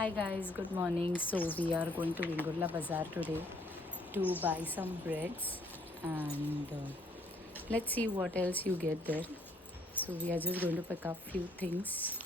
Hi guys, good morning. So we are going to Vingurla Bazaar today to buy some breads and let's see what else you get there. So we are just going to pick up few things.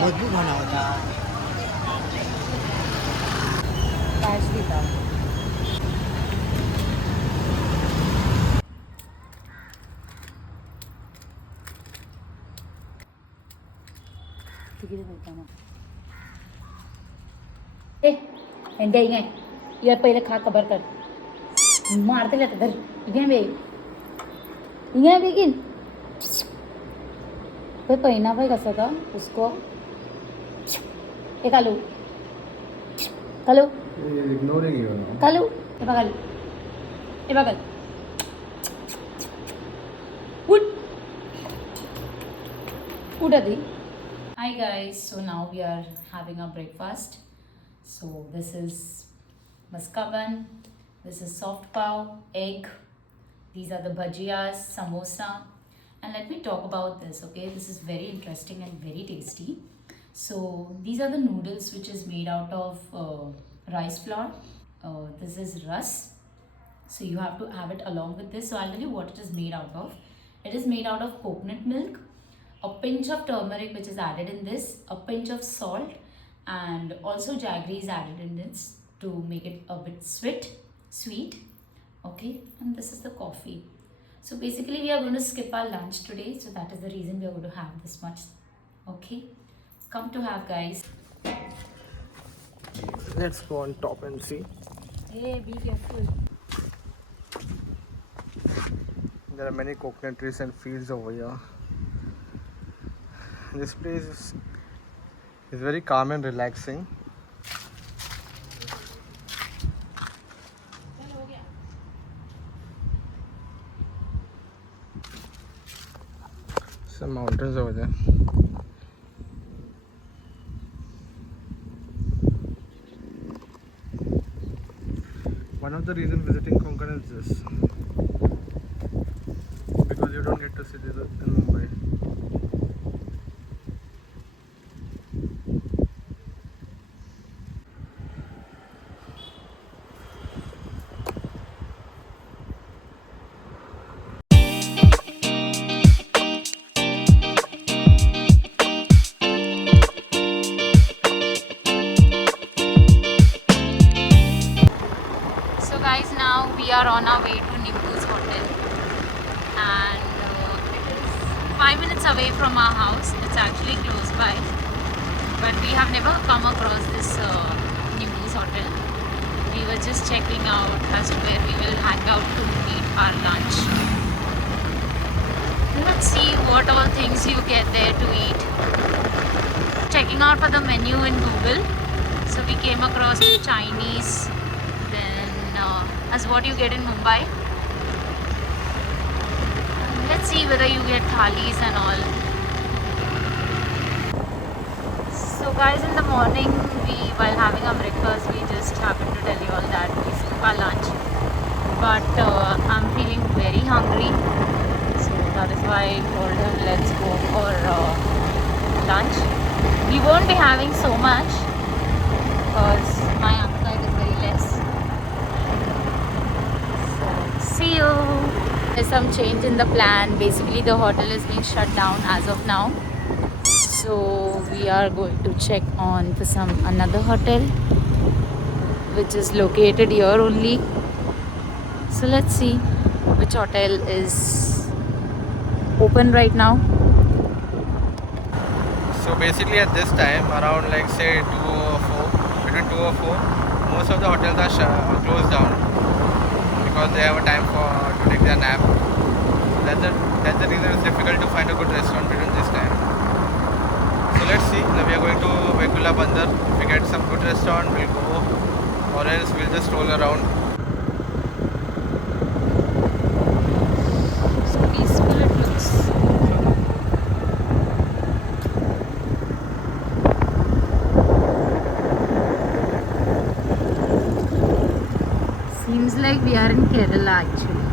मजबूत होना होता है. Cash देता. Ticket देता ना. എൻ്റെ ഇങ്ങനെ ഇയപ്പയിലെ खा खबर कर मारते लेते धर इങ്ങനെ begin भाई पहिना भाई कसा का उसको हे Kalu Kalu Ignoring you now. Kalu हे बघाल उठ उठ आधी. Hi guys, so now we are having our breakfast. So this is maskaban, this is soft pav, egg, these are the bhajiyas, samosa, and let me talk about this. Okay, this is very interesting and very tasty. So these are the noodles which is made out of rice flour. This is ras, so you have to have it along with this. So I'll tell you what it is made out of. It is made out of coconut milk, a pinch of turmeric which is added in this, a pinch of salt, and also jaggery is added in this to make it a bit sweet. Okay, and this is the coffee. So basically we are going to skip our lunch today, so that is the reason we are going to have this much. Okay, come to have guys. Let's go on top and see. Hey, be careful. There are many coconut trees and fields over here. This place is very calm and relaxing. Some mountains over there. One of the reasons visiting Konkan is this, because you don't get to see this in Mumbai. So guys, now we are on our way to Nimbu's hotel, and it is 5 minutes away from our house. It's actually close by, but we have never come across this Nimbu's hotel. We were just checking out as to where we will hang out to eat our lunch. Let's see what all things you get there to eat. Checking out for the menu in Google. So we came across the Chinese, then as what you get in Mumbai. Let's see whether you get thalis and all. So guys, in the morning, while having our breakfast, we just happened to tell you all that we skipped our lunch. But I'm feeling very hungry, so that is why I told him let's go for lunch. We won't be having so much because my appetite is very less. So see you. There's some change in the plan. Basically the hotel is being shut down as of now. So we are going to check on for some another hotel which is located here only. So let's see which hotel is open right now. So basically at this time, around like say 2 or 4, between 2 or 4, most of the hotels are closed down because they have a time to take their nap. That's the reason it's difficult to find a good restaurant between this time. So let's see. Now we are going to Vekula Bandar. If we get some good restaurant, we'll go, or else we'll just stroll around. So peaceful it looks. Seems like we are in Kerala actually.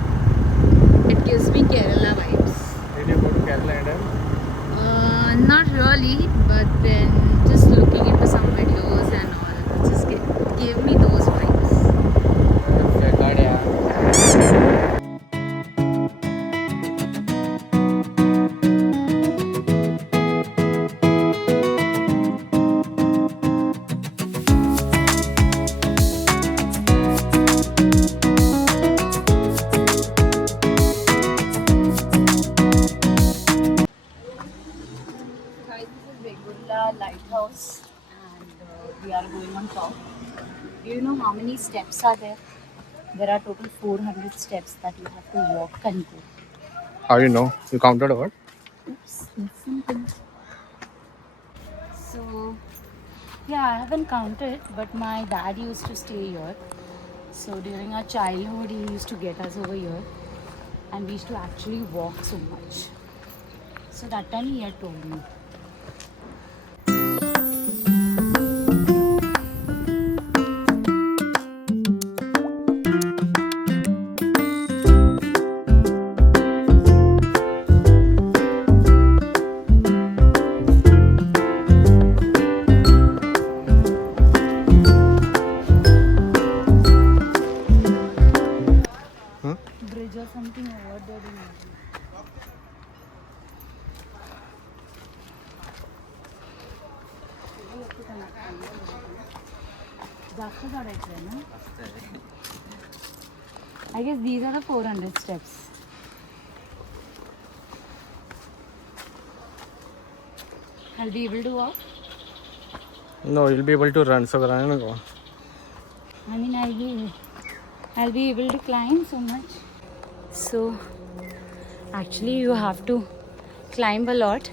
It gives me Kerala vibes. Did you go to Kerala and Not really, but then just looking into some videos and all, it just gave me those vibes. Guys, this is Vekula Lighthouse and we are going on top. Do you know how many steps are there? There are total 400 steps that you have to walk and go. How do you know? You counted or what? Oops, that's something. So, yeah, I haven't counted, but my dad used to stay here. So, during our childhood, he used to get us over here and we used to actually walk so much. So, that time he had told me. Bridge or something over there. I guess these are the 400 steps. I'll be able to walk. No, you'll be able to run. So run go. I mean, I'll be able to climb so much. So, actually, you have to climb a lot.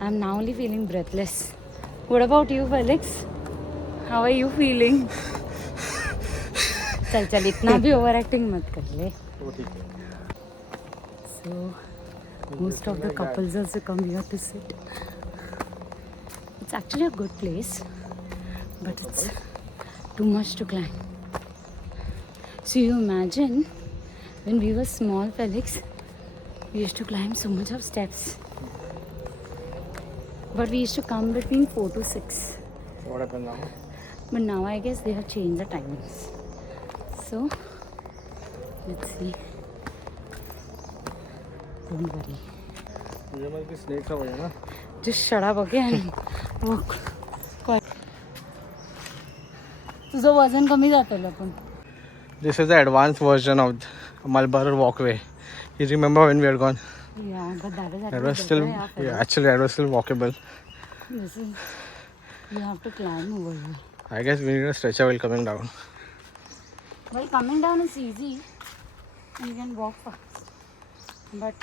I'm now only feeling breathless. What about you, Felix? How are you feeling? चल इतना भी over acting मत कर ले. So, most of the couples also come here to sit. It's actually a good place, but it's too much to climb. So you imagine when we were small, Felix, we used to climb so much of steps. But we used to come between 4 to 6. What happened now? But now I guess they have changed the timings. So, let's see. Don't worry. You must be snakes over here, na? Just shut up again. Walk. तुझं वजन कमी जातं पण. This is the advanced version of Malbar walkway. You remember when we had gone? Yeah, but That was still, actually that was still walkable. This is, you have to climb over here. I guess we need a stretcher while coming down. Well, coming down is easy and you can walk fast. But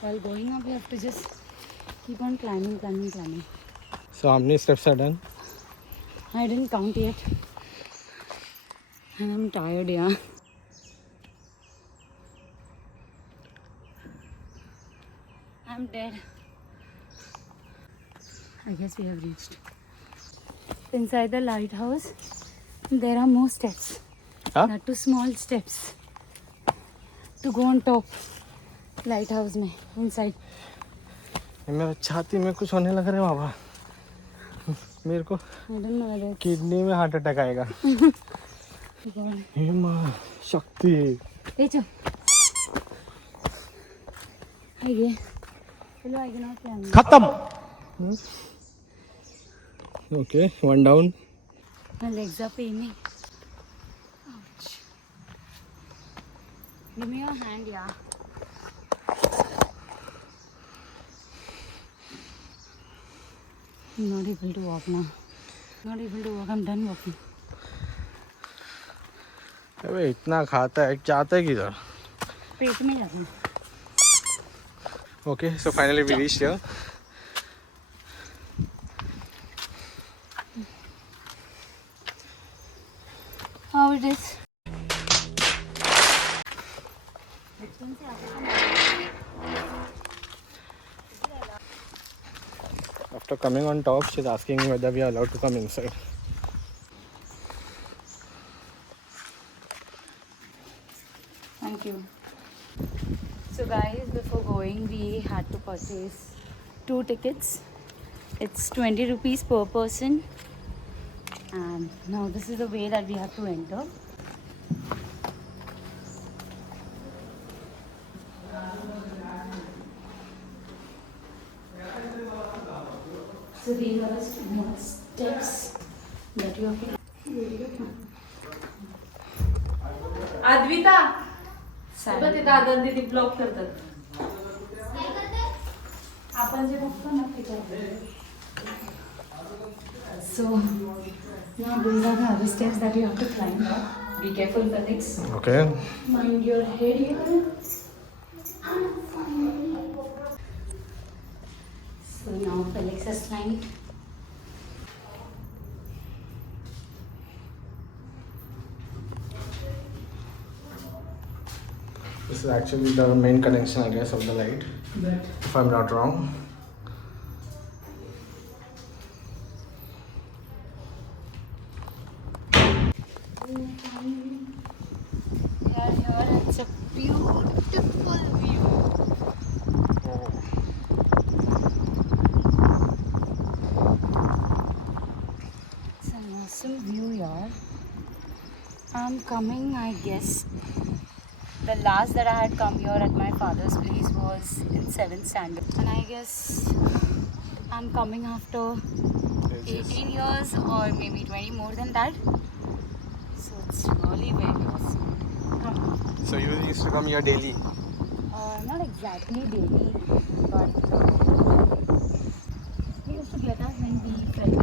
while going up, you have to just keep on climbing. So how many steps are done? I didn't count yet. And I'm tired, yeah. I'm dead. I guess we have reached. Inside the lighthouse, there are more steps. Huh? Not too small steps to go on top. Lighthouse mein, inside. मेरा छाती में कुछ होने लग रहा है बाबा. मेरे को I don't know whether it's kidney में हार्ट अटैक आएगा. gone. हे माँ शक्ति. Hey, Cho. Hi, चलो I cannot climb. खत्म. Okay, one down. My legs are paining. Ouch. Give me your hand, yeah. I'm not able to walk now. Not able to walk. I'm done walking. अबे इतना खाता है, जाता है किधर? पेट में जाता है. Okay, so finally we reached here. How it is? After coming on top, she's asking me whether we are allowed to come inside. Thank you. So guys, before going, we had to purchase 2 tickets. It's 20 rupees per person. And now this is the way that we have to enter. So these are the steps that you have to. Advaita Silent. ते दादा दीदी block करतात. आपण जे बघतो ना ते करतो. So now these are the other steps that you have to climb up. Be careful, Felix. Okay. Mind your head here. So now Felix has climbed. This is actually the main connection, I guess, of the light, if I'm not wrong. We are here. It's a beautiful view. It's an awesome view here. I'm coming, I guess. The last that I had come here at my father's place was in 7th standard. And I guess I'm coming after 18 years or maybe 20 more than that. So it's really very awesome. So you used to come here daily? Not exactly daily, but he used to get us when we felt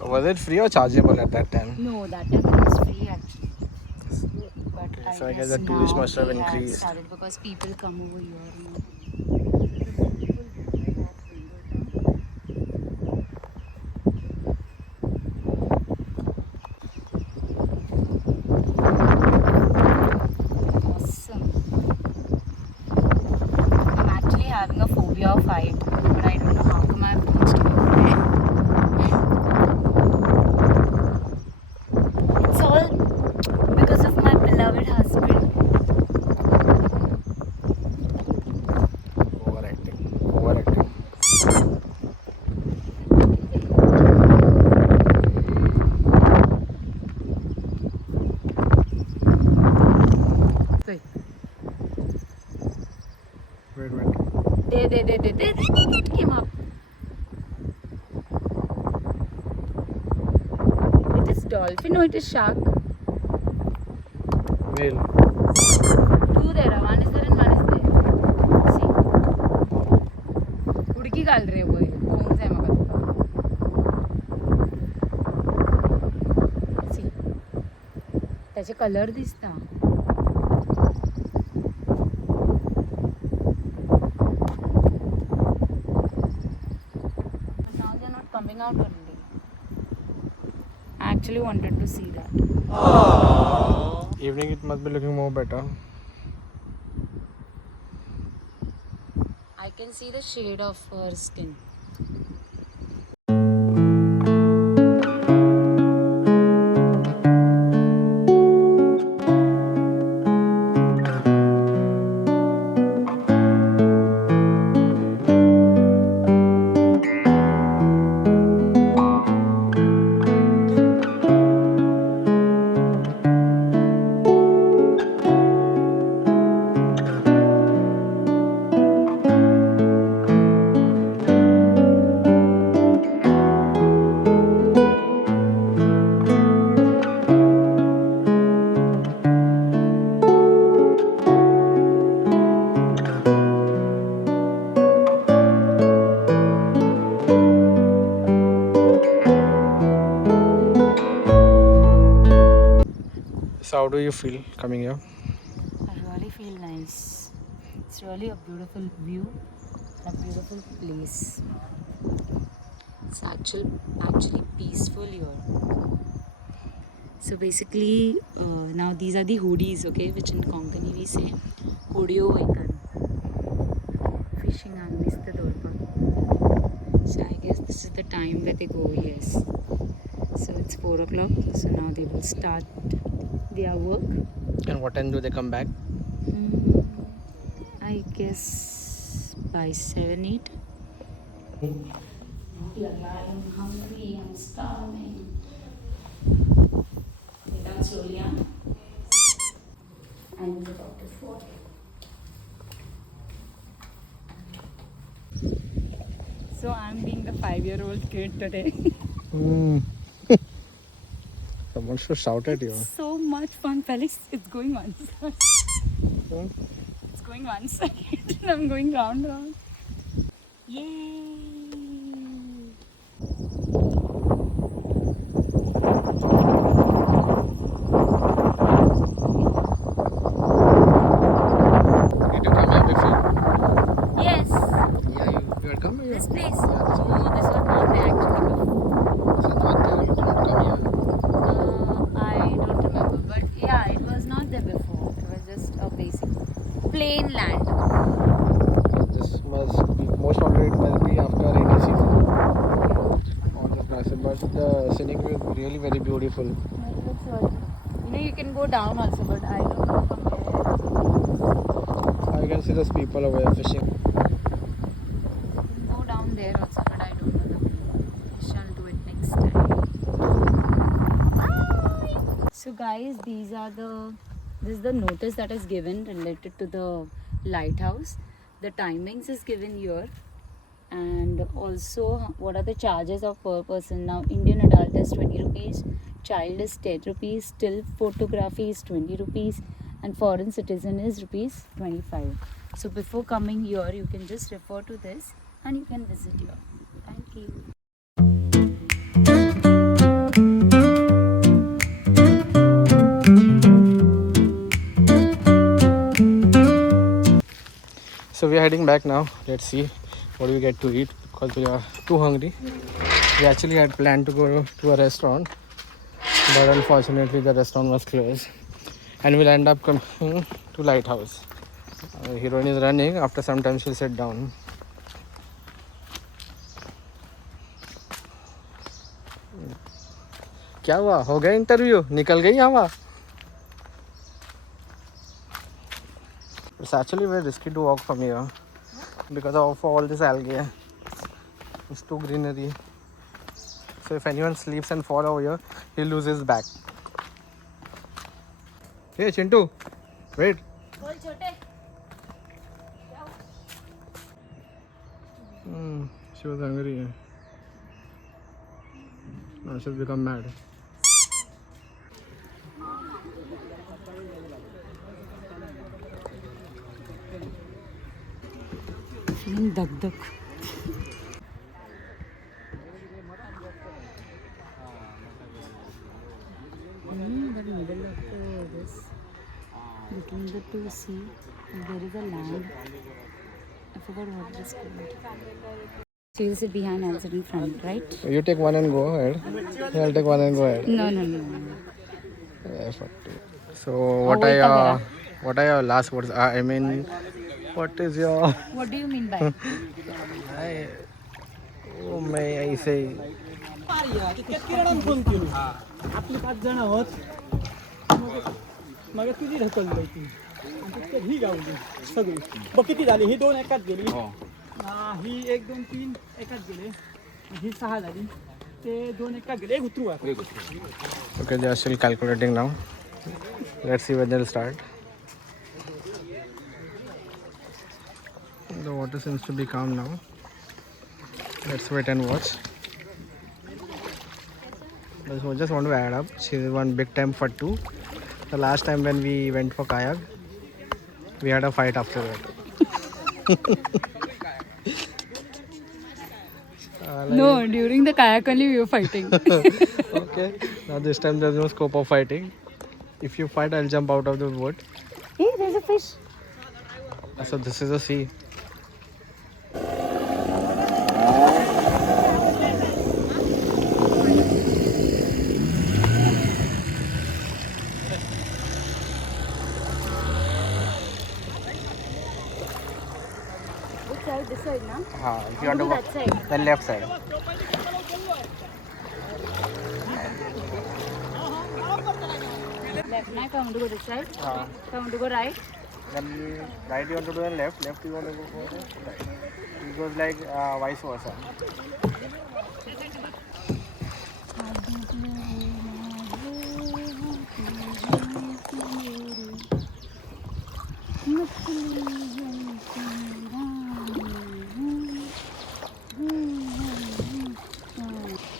it. Was it free or chargeable at that time? No, that time it was free actually. But Okay, so I guess the tourists now must have they had increased. started because people come over here now. Awesome. I'm actually having a phobia of height, but I don't know how come I've reached here. It's all because of my beloved husband. Overacting. Overacting. Wait. They came up. It is dolphin or it is shark? Whale. Two there are. One is there and one is there. See. उड़की घाल रहे वो bones आहे मग See. त्याचे colour दिसता. Now they're not coming out only. I actually wanted to see that. Evening it must be looking more better. I can see the shade of her skin. how do you feel coming here? I really feel nice. It's really a beautiful view, a beautiful place. It's actually peaceful here. So basically, now these are the hoodies, okay, which in Konkani we say hodio ikan. Fishing on Mr. Dorpa. So I guess this is the time that they go, yes. So it's 4 o'clock, so now they will start their work. And what time do they come back? I guess by 7, 8. I'm hungry, I'm starving. Get down slowly, huh? I need to talk to 4. So I'm being the 5-year-old kid today. Someone should shout at you. So much fun, Felix. It's going once. It's going one side. I'm going round. Yay! Did you come here before? Yes. Yeah, you had come here. This place. Yeah, this No, this was not there actually before. So not there, you did not come here. I don't remember, but yeah, it was not there before. It was just a basic plain land. This must be, most probably it must be after rainy season. All the places, but the scenic view is really very beautiful. It looks good. You know, you can go down also, but I don't know from where. I can see those people over here fishing. You can go down there also, but I don't know the way. We shall do it next time. Bye. So guys, this is the notice that is given related to the lighthouse. The timings is given here, and also what are the charges of per person. Now Indian adult is 20 rupees, child is 10 rupees, still photography is 20 rupees, and foreign citizen is rupees 25. So before coming here, you can just refer to this and you can visit here. Thank you. So we are heading back now. Let's see what we get to eat because we are too hungry. We actually had planned to go to a restaurant, but unfortunately the restaurant was closed, and we'll end up coming to Lighthouse. Heroine is running. After some time she'll sit down. क्या हुआ? हो गया interview? निकल गई हवा? It's actually very risky to walk from here because of all this algae. It's too greenery. So if anyone sleeps and fall over here, he'll lose his back. Hey Chintu, wait. She was hungry. Now she'll become mad. Feeling dug. In the middle of this, between the two sea, there is a land. I forgot what it is called. So you'll sit behind, I'll sit in front, right? You take one and go ahead. I'll take one and go ahead. No. Yeah, fuck it. So what are your last words? I mean, what is your? What do you mean by? May I say? आपली 5 जण आहोत मग तुझी ढकल जायची आणि ही गावली सगळी बघ किती झाली ही 2 एकाच गेली ही 1 2 3 एकाच गेले ही 6 झाली ते 2 एकाच गेले एक उतरू Okay, they are still calculating now. Let's see when they'll start. The water seems to be calm now. Let's wait and watch. I just want to add up. She's one big time for 2. The last time when we went for kayak, we had a fight after that. No, during the kayak only we were fighting. Okay. Now this time there's no scope of fighting. If you fight, I'll jump out of the boat. Hey, there's a fish. So this is a sea. Which side? This side, na? If you want to go, that side. the left side. Left. Now if I want to go this side. If I want to go right. Then right you want to do and left you want to go for right. It goes like vice versa.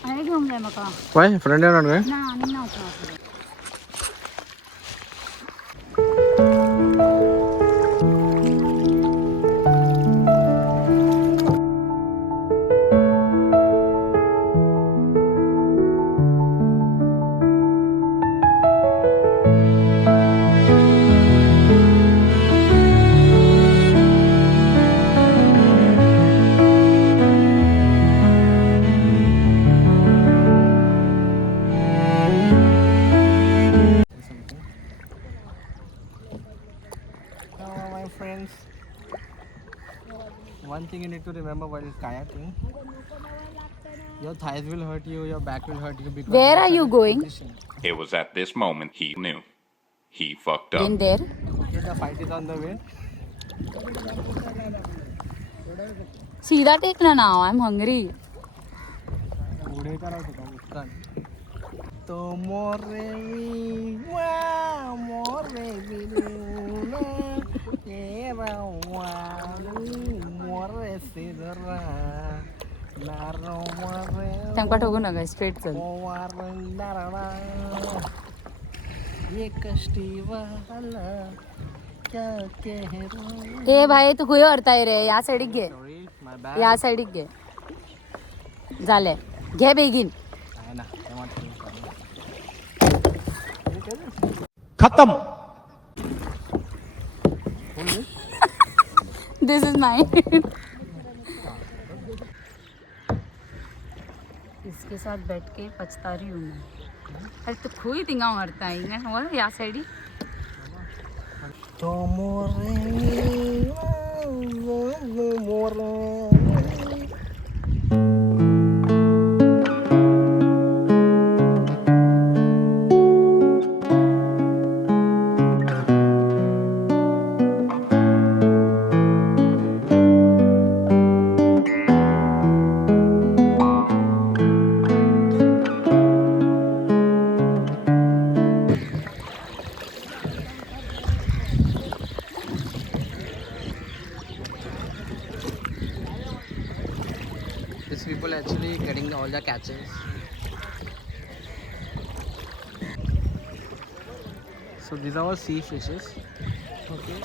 I don't know maka. Why? Friend are not going? Nah, I'm not. My friends, one thing you need to remember while kayaking, your thighs will hurt you, your back will hurt you because Where of are you certain going? position. It was at this moment he knew. He fucked up. In there. Okay, the fight is on the way. See that take na now. I'm hungry. पुढे करावं होतं उत्तर तो मोरे वा मोरे बिना तेरा वाली मोरे सिदरा नारो मोरे Tangpa ठोकू नका straight चल. वारंदारा ये कष्टी वाला क्या कह रहा ए भाई तू खुय हरताय रे या साईडीक घे. सॉरी माय बॅड या साईडीक घे. झाले. घे बेगीन. आहे ना ते वाटतं खत्म. This is mine. इसके साथ बैठ के पछता रही हूँ मैं. अरे तू खुई तिंगा हरता है मैं हुआ या साईडी. तो मोरे मोरे These people actually getting all the catches. So these are all sea fishes. Okay.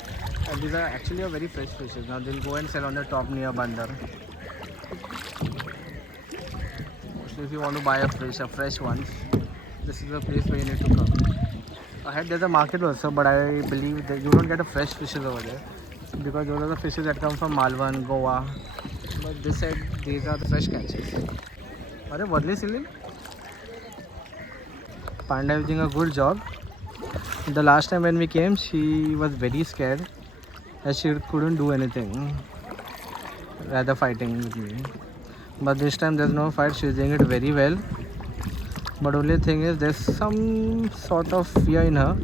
And these are actually a very fresh fishes. Now they'll go and sell on the top near Bandar. So if you want to buy a fresh ones, this is the place where you need to come. Ahead there's a market also, but I believe that you don't get a fresh fishes over there because those are the fishes that come from Malvan, Goa. But this side, these are the fresh catches. Are Wadli Silil? Panda is doing a good job. The last time when we came, she was very scared that she couldn't do anything, rather fighting with me. But this time there's no fight, she's doing it very well. But only thing is there's some sort of fear in her.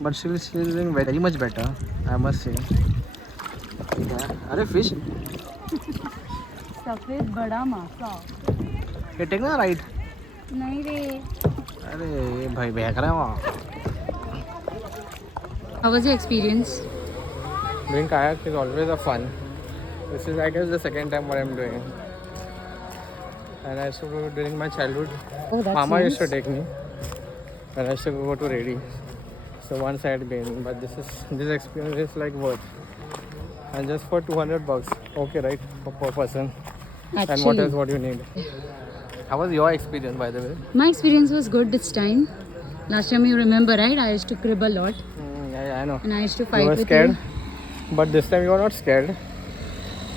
But she's doing very much better, I must say. Are fish? सफेद बड़ा मासा. ये take ना right. नहीं रे. अरे भाई बहक रहा है वहाँ. How was your experience? Doing kayak is always a fun. This is, I guess, the second time what I'm doing. And I used to go during my childhood. Oh, that's Mama used to nice. take me when I used to go to Reddy. So once I had been, but this experience is like worth. And just for $200, okay, right, per person. And what Actually, else? What you need? How was your experience, by the way? my experience was good this time. Last time you remember, right? I used to crib a lot Yeah, I know. and I used to You fight were with scared, you. but this time you were not scared.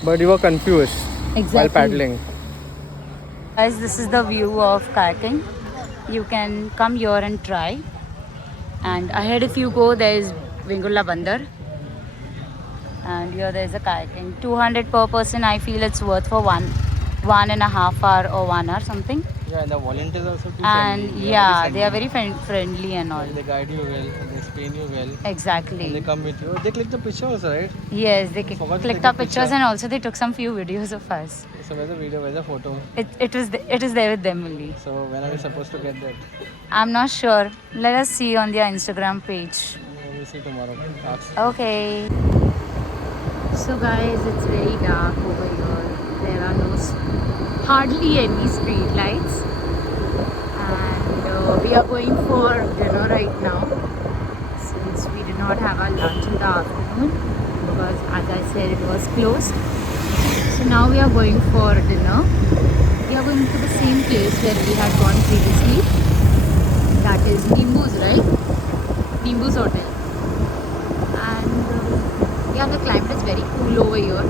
But you were confused while Exactly. paddling. Guys, this is the view of kayaking. You can come here and try. And ahead, if you go, there is Vingula Bandar. And here there is a kayaking. 200 per person. I feel it's worth for 1.5 hour or 1 hour something. Yeah, and the volunteers also too And friendly. yeah, they are very friendly and all. They guide you well, they explain you well, and they Exactly. come with you. They click the picture also, right? Yes, they Forgot to clicked take our a pictures picture. and also they took some few videos of us. So where's the video, where's the photo? It is there with them only. So when are we supposed to get that? I'm not sure. Let us see on their Instagram page. We'll see tomorrow. Ask. Okay. So guys, it's very dark over here. There are hardly any street lights. And we are going for dinner right now. Since we did not have our lunch in the afternoon. Because as I said, it was closed. So now we are going for dinner. We are going to the same place where we had gone previously. That is Nimbu's, right? Nimbu's hotel. And yeah, the climate is very cool over here.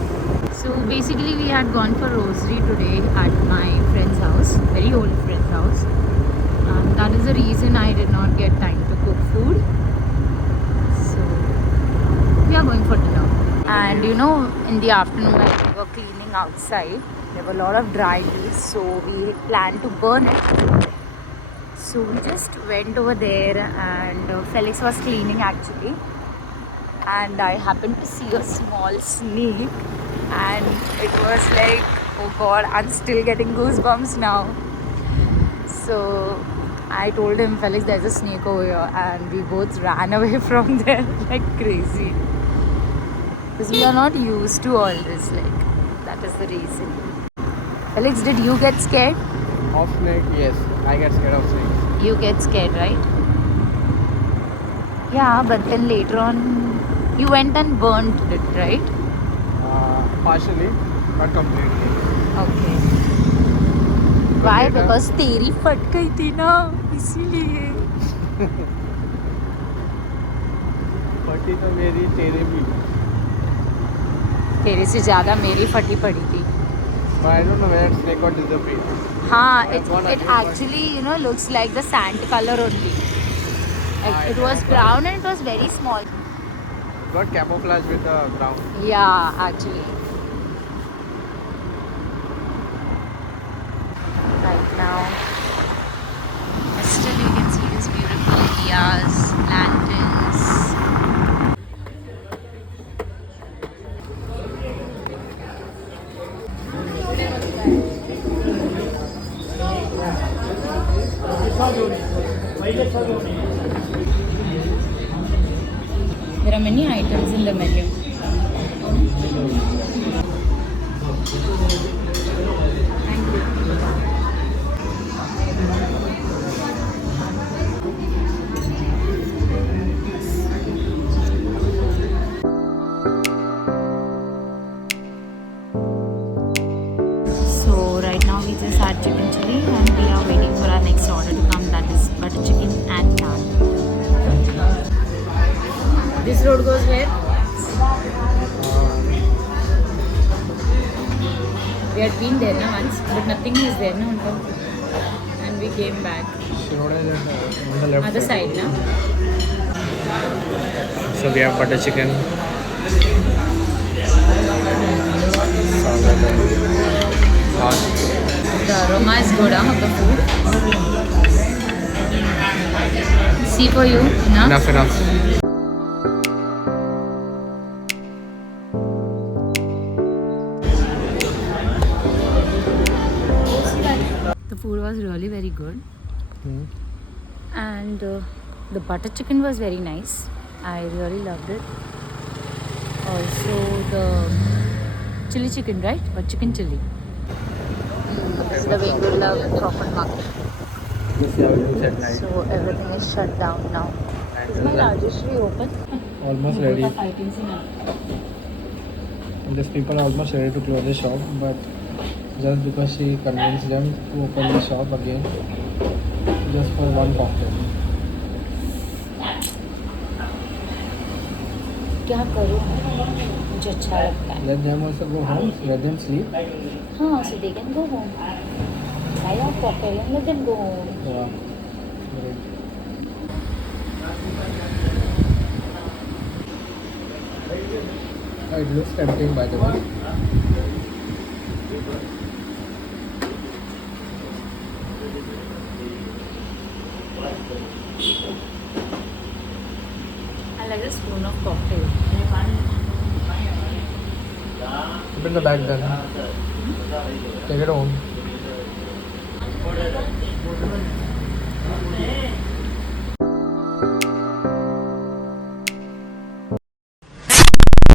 So basically we had gone for rosary today at my friend's house, very old friend's house. And that is the reason I did not get time to cook food. So we are going for dinner. And you know, in the afternoon when we were cleaning outside, there were a lot of dry leaves, so we planned to burn it. So we just went over there and Felix was cleaning actually. And I happened to see a small snake and it was like, oh god, I'm still getting goosebumps now. So I told him, Felix, there's a snake over here, and we both ran away from there like crazy. Because we are not used to all this, like, that is the reason. Felix, did you get scared? Of snake, yes. I get scared of snakes. You get scared, right? Yeah, but then later on, you went and burnt it, right? Partially, not completely. Okay. Why? Because तेरी फट गई थी ना, इसीलिए. फटी तो मेरी, तेरे भी. तेरे से ज़्यादा मेरी फटी पड़ी थी. But I don't know where that snake got disappeared. हाँ, That's one it again, actually, you know, looks like the sand color only. Like, it was brown and it was very small. Got camouflage with the ground. Yeah, actually. Right now, still you can see these beautiful diyas, lanterns. There are many items in the menu. Thank you. So right now we just had chicken chili and we are waiting for our next order to come, that is butter chicken and naan. This road goes where? We had been there na once, but nothing is there na until, and we came back. On the left Other side na. So we have butter chicken. The aroma is good of the food. See for you, na? Enough. The food was really very good. And the butter chicken was very nice. I really loved it. Also the chili chicken, right? Or chicken chili. This is the Vengurla Crawford Market. This is how it looks at night. So everything is shut down now. Is my Rajeshri open? Almost Both ready. are fighting scene. And these people are almost ready to close the shop, but just because she convinced them to open the shop again, just for one cocktail. क्या करूँ, मुझे अच्छा लगता है. Let them also go home. Let them sleep. हाँ, so they can go home. I love cocktail and let them go home. Wow. Great. It looks tempting, by the way. I like the spoon of cocktail. Put in the bag then. Take it home.